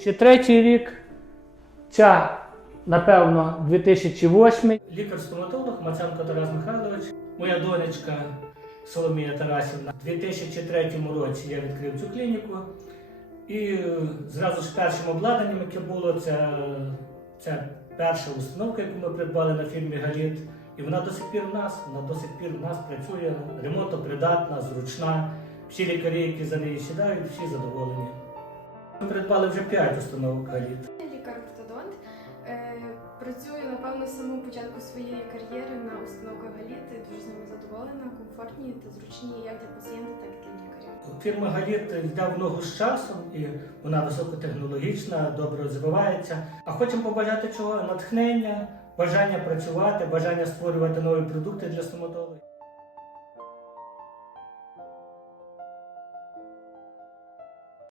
Ще третій рік. Ця, напевно, 2008. Лікар-стоматолог Маценко Тарас Михайлович. Моя донечка Соломія Тарасівна. У 2003 році я відкрив цю клініку. І зразу ж першим обладнанням, яке було, це, це перша установка, яку ми придбали на фірмі Галіт. І вона до сих пір в нас, вона до сих пір в нас працює, ремонтопридатна, зручна. Всі лікарі, які за неї сідають, всі задоволені. Ми придбали вже 5 установок Галіт. Я Лікар-ортодонт. Е, Працюю, напевно, з самого початку своєї кар'єри на установках Галіт. і Дуже з ними задоволена, комфортні та зручні як для пацієнта, так і для лікарів. Фірма Галіт йде в ногу з часом і вона високотехнологічна, добре розвивається. А хочемо побажати чого? Натхнення, бажання працювати, бажання створювати нові продукти для стоматологів.